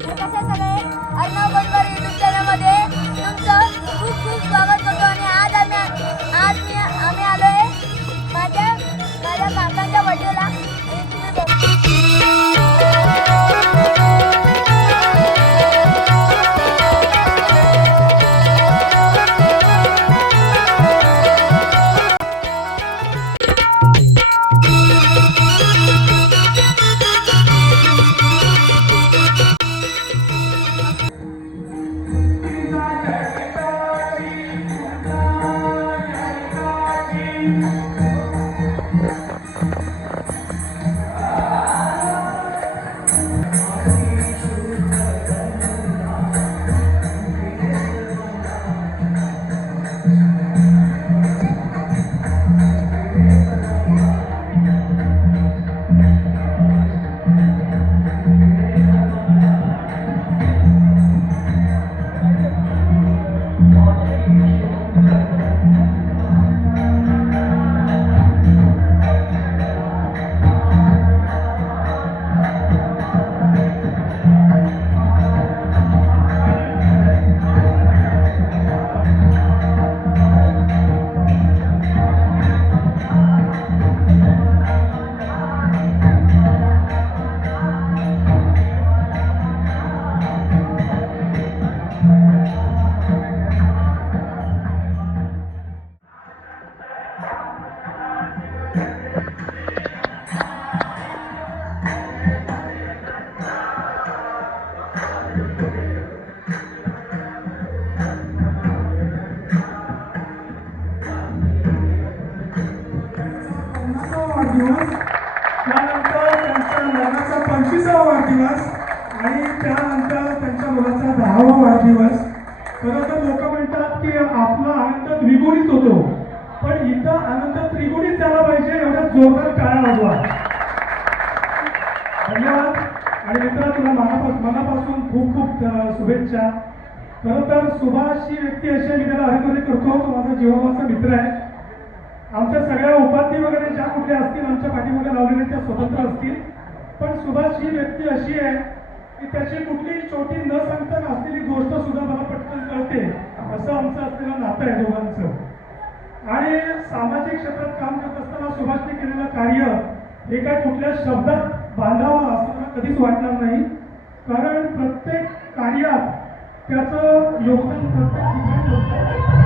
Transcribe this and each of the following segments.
कसे सगळे वाढदिवस त्यानंतर त्यांच्या लग्नाचा पंचवीसावा वाढदिवस आणि त्यानंतर त्यांच्या मुलाचा दहावा वाढदिवस. खरं तर लोक म्हणतात की आपला आनंद द्विगुणित होतो. पण इथं आनंद त्रिगुणित झाला पाहिजे एवढा जोरदार टाळ्या लागला धन्यवाद. आणि मित्रा तुला मनापासून मनापासून खूप खूप शुभेच्छा. खरं तर सुभाष ही व्यक्ती अशी मी त्याला हरिकरी करतो. तो माझा जीवाचा मित्र आहे. आमच्या सगळ्या उपाधी वगैरे ज्या कुठल्या असतील आमच्या पाठीमागे लावलेल्या त्या स्वतंत्र असतील. पण सुभाष ही व्यक्ती अशी आहे की त्याची कुठलीही छोटी न सांगता असलेली गोष्ट सुद्धा मला पटकन कळते. असं आमचं असलेलं नातं आहे दोघांचं. आणि सामाजिक क्षेत्रात काम करत असताना सुभाषने केलेलं कार्य हे काय कुठल्या शब्दात बांधावं असं मला कधीच वाटणार नाही. कारण प्रत्येक कार्यात त्याचं योगदान प्रत्येक ठिकाणी असतं.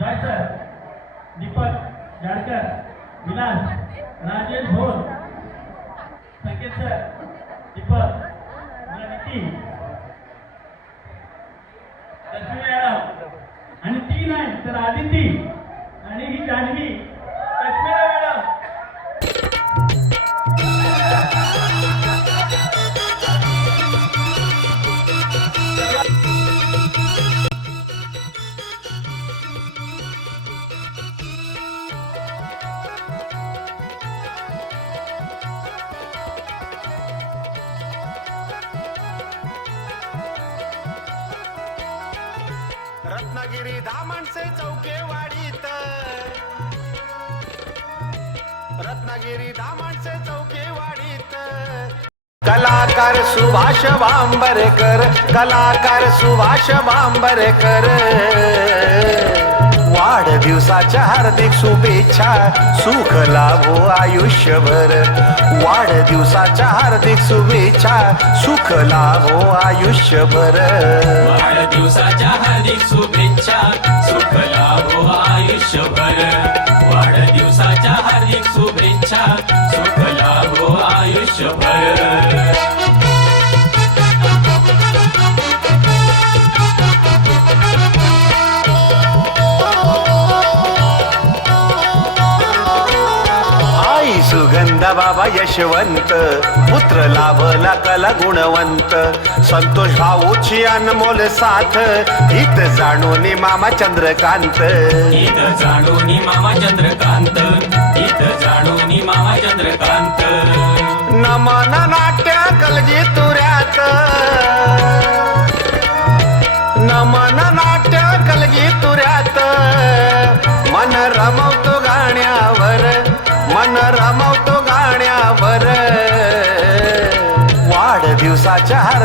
Joy sir Deepak Jadkar Vilas Rajesh Bhor Sanket sir Deepak मला निती लक्ष्मी मॅडम नाहीतर आदिती. रत्नागिरी धामणसे चौके वाडीत. रत्नागिरी धामणसे चौके वाडीत. कलाकार सुभाष बांबरेकर कलाकार सुभाष बांबरेकर वाढदिवसाच्या हार्दिक शुभेच्छा. सुख लाभो आयुष्यभर. वाढदिवसाच्या हार्दिक शुभेच्छा. सुख लाभो आयुष्यभर. वाढदिवसाच्या हार्दिक शुभेच्छा. सुख लाभो आयुष्यभर. बाबा यशवंत. पुत्र लाभला कला गुणवंत. संतोष भाऊची अनमोल साथ. हित जाणून मामा चंद्रकांत. इत जाणूनी मामा चंद्रकांत. इत जाणूनी मामा चंद्रकांत. नमन नाट्य कलगी तुऱ्यात.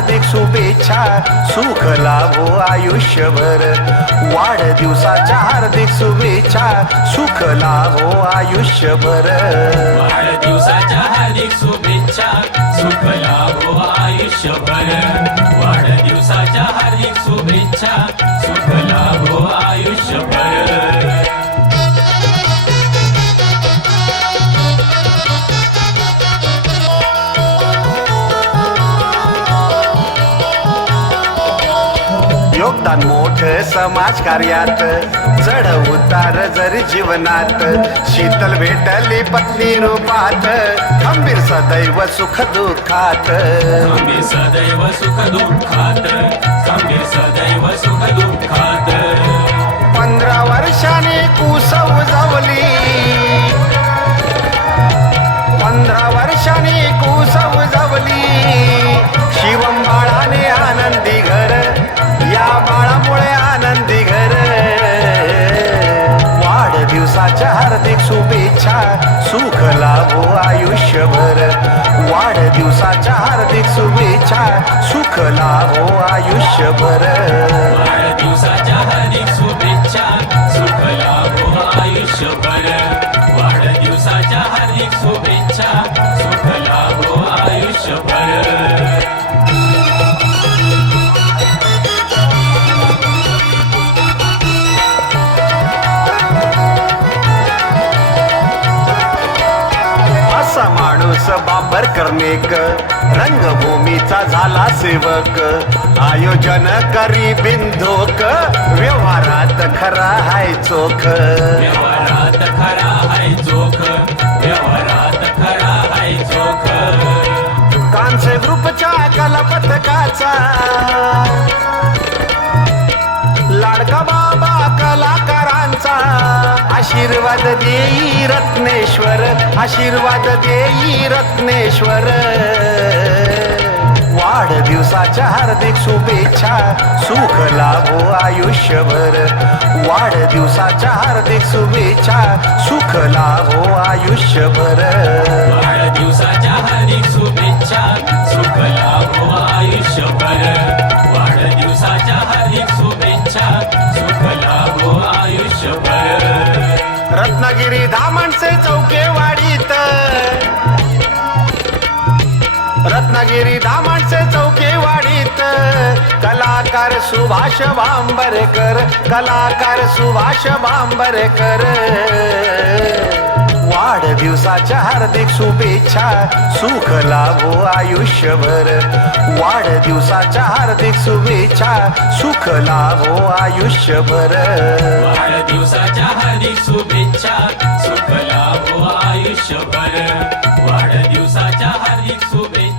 हार्दिक शुभेच्छा सुख लाभो आयुष्यभर। वाढदिवसाच्या हार्दिक शुभेच्छा सुख लाभो आयुष्यभर। वाढदिवसाच्या हार्दिक शुभेच्छा सुख लाभो आयुष्यभर। वाढदिवसाच्या हार्दिक शुभेच्छा सुख लाभो आयुष्यभर। योगदान मोठ समाज कार्यात. चढ उतार जरी जीवनात. शीतल भेटली पत्नी रूपात. खंबीर सदैव सुख दुःखात. सदैव सुख दुःखात. सदैव सुख दुःखात. पंधरा वर्षांनी कुस उजवली. पंधरा वर्षांनी कुस उजवली. शिवम शुभेच्छा सुख लाभो आयुष्यभर. वाढदिवसाच्या हार्दिक शुभेच्छा. सुख लाभो आयुष्यभर. वाढदिवसाच्या हार्दिक शुभेच्छा. सुख लाभो आयुष्यभर. माणूस बाबर कर्णेक रंगभूमीचा झाला सेवक. आयोजन करी बिंदोक व्यवहारात खरा हाय चोख. व्यवहारात खरा हाय चोख. व्यवहारात खरा हाय चोख. कांस्य ग्रुपच्या कलापथकाचा. लाडका बाबा कलाकारांचा. आशीर्वाद देई रत्नेश्वर आशीर्वाद देई रत्नेश्वर. वाढदिवसाच्या हार्दिक शुभेच्छा सुख लाभो आयुष्यभर. वाढदिवसाच्या हार्दिक शुभेच्छा सुख लाभो आयुष्यभर. वाढदिवसाच्या हार्दिक शुभेच्छा सुख लाभो आयुष्यभर. वाढदिवसाच्या हार्दिक आयुष्यभर. रत्नागिरी धामणचे चौके वाडीत रत्नागिरी धामणचे चौके वाडीत कलाकार सुभाष बांबरेकर कलाकार सुभाष बांबरेकर. वाढदिवसाच्या हार्दिक शुभेच्छा. सुख लाभो आयुष्यभर. वाढदिवसाच्या हार्दिक शुभेच्छा. सुख लाभो आयुष्यभर. वाढदिवसाच्या हार्दिक शुभेच्छा. सुख लाभो आयुष्यभर. वाढदिवसाच्या हार्दिक शुभेच्छा.